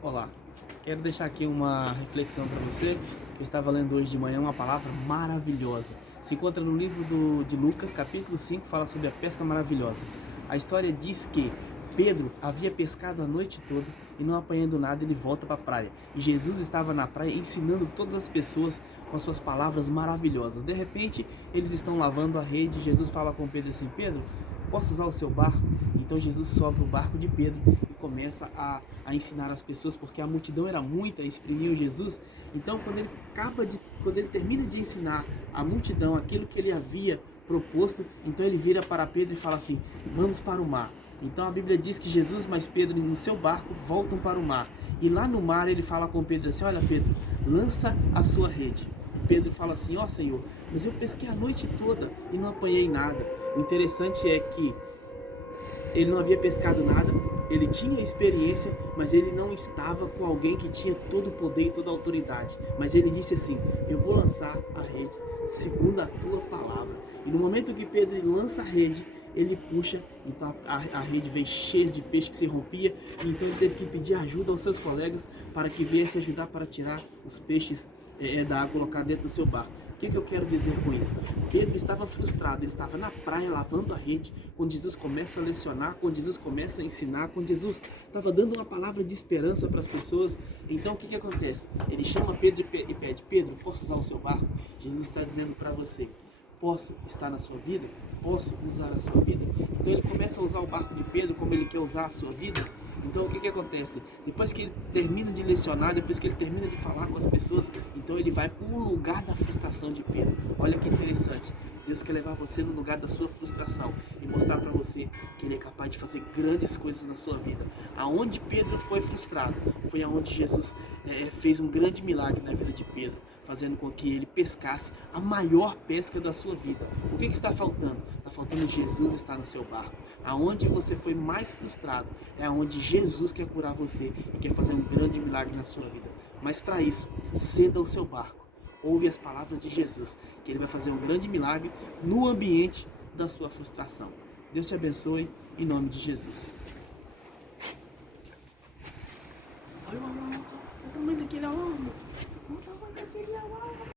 Olá, quero deixar aqui uma reflexão para você. Eu estava lendo hoje de manhã uma palavra maravilhosa. Se encontra no livro de Lucas, capítulo 5, fala sobre a pesca maravilhosa. A história diz que Pedro havia pescado a noite toda e não apanhando nada, ele volta para a praia. E Jesus estava na praia ensinando todas as pessoas com as suas palavras maravilhosas. De repente, eles estão lavando a rede e Jesus fala com Pedro assim: Pedro, posso usar o seu barco? Então Jesus sobe o barco de Pedro e começa a ensinar as pessoas, porque a multidão era muita, exprimiam Jesus. Então quando ele termina de ensinar a multidão aquilo que ele havia proposto, então ele vira para Pedro e fala assim: vamos para o mar. Então a Bíblia diz que Jesus mais Pedro no seu barco voltam para o mar. E lá no mar ele fala com Pedro assim: olha Pedro, lança a sua rede. E Pedro fala assim: ó Senhor, mas eu pesquei a noite toda e não apanhei nada. O interessante é que ele não havia pescado nada, ele tinha experiência, mas ele não estava com alguém que tinha todo o poder e toda a autoridade. Mas ele disse assim: eu vou lançar a rede segundo a tua palavra. E no momento que Pedro lança a rede, ele puxa, então a rede veio cheia de peixe que se rompia, então ele teve que pedir ajuda aos seus colegas para que viessem ajudar para tirar os peixes da água, colocar dentro do seu barco. O que eu quero dizer com isso? Pedro estava frustrado, ele estava na praia lavando a rede, quando Jesus começa a lecionar, quando Jesus começa a ensinar, quando Jesus estava dando uma palavra de esperança para as pessoas. Então o que acontece? Ele chama Pedro e pede: Pedro, posso usar o seu barco? Jesus está dizendo para você: posso estar na sua vida? Posso usar a sua vida? Então ele começa a usar o barco de Pedro como ele quer usar a sua vida. Então o que acontece? Depois que ele termina de lecionar, depois que ele termina de falar com as pessoas, então ele vai para o lugar da frustração de Pedro. Olha que interessante. Deus quer levar você no lugar da sua frustração e mostrar para você que Ele é capaz de fazer grandes coisas na sua vida. Aonde Pedro foi frustrado, foi aonde Jesus fez um grande milagre na vida de Pedro, fazendo com que ele pescasse a maior pesca da sua vida. O que está faltando? Está faltando Jesus estar no seu barco. Aonde você foi mais frustrado, é aonde Jesus quer curar você e quer fazer um grande milagre na sua vida. Mas para isso, ceda o seu barco. Ouve as palavras de Jesus, que Ele vai fazer um grande milagre no ambiente da sua frustração. Deus te abençoe, em nome de Jesus.